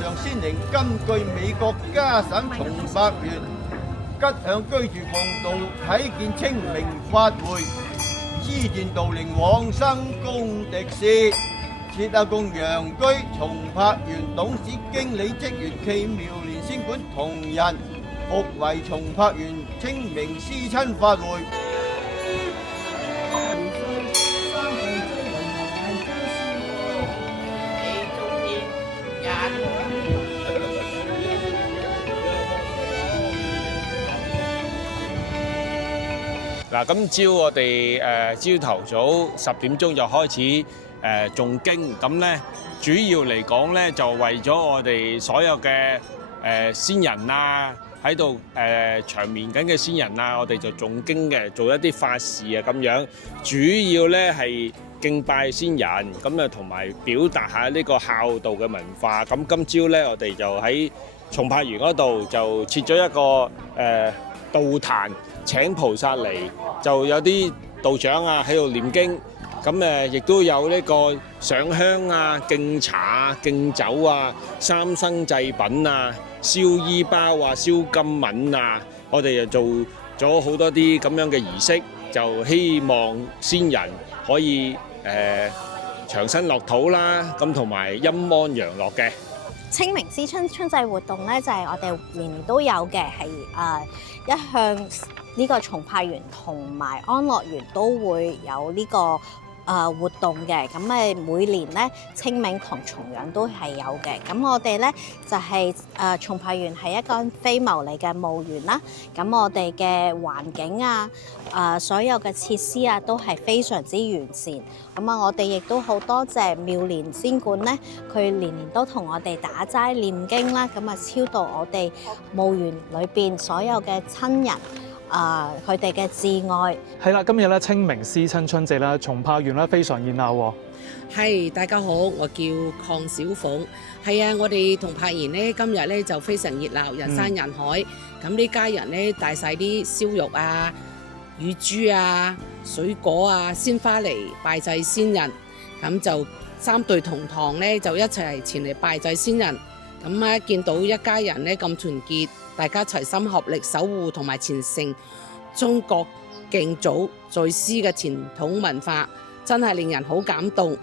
上先靈根據美國加省松柏縣吉祥居住巷道睇見清明法會，施願導靈往生功迪事，設立供養居松柏縣董事經理職員暨妙蓮仙館同仁，復為松柏縣清明思親法會。嗱，今朝我哋朝頭早10點鐘就開始誦經，咁咧主要嚟講咧就為咗我哋所有嘅先人啊喺度長眠緊嘅先人啊，我哋就誦經嘅，做一啲法事啊咁樣，主要咧係敬拜先人，咁啊同埋表達下呢個孝道嘅文化。咁今朝咧我哋就喺松柏園嗰度就設咗一個道壇。請菩薩嚟，就有啲道長啊喺度念經，咁亦都有呢個上香啊、敬茶啊、敬酒啊、三生祭品啊、燒衣包啊、燒金銀啊，我哋就做咗好多啲咁樣嘅儀式，就希望先人可以長生樂土啦，咁同埋陰安陽樂嘅。清明思親春祭活動咧，就係我哋年年都有嘅，係一向呢個松柏園同埋安樂園都會有呢個活動嘅。咁每年咧清明同重陽都係有嘅。咁我哋咧就係松柏園係一間非牟利嘅墓園啦。咁我哋嘅環境啊，所有嘅設施啊都係非常之完善。咁我哋亦都好多謝妙蓮仙館咧，佢年年都同我哋打齋念經啦，咁超度我哋墓園裏邊所有嘅親人。佢哋嘅摯愛係啦，今日咧清明思親春祭啦，松柏園咧非常熱鬧喎。係，大家好，我叫鄺小鳳。係啊，我哋松柏園咧今日咧就非常熱鬧，人山人海。咁呢家人咧帶晒啲燒肉啊、乳豬啊、水果啊、鮮花嚟拜祭先人。咁就3對同堂咧就一齊前嚟拜祭先人。咁見到一家人咧咁團結。大家齊心合力守護同埋傳承中國敬祖在師嘅傳統文化，真係令人好感動。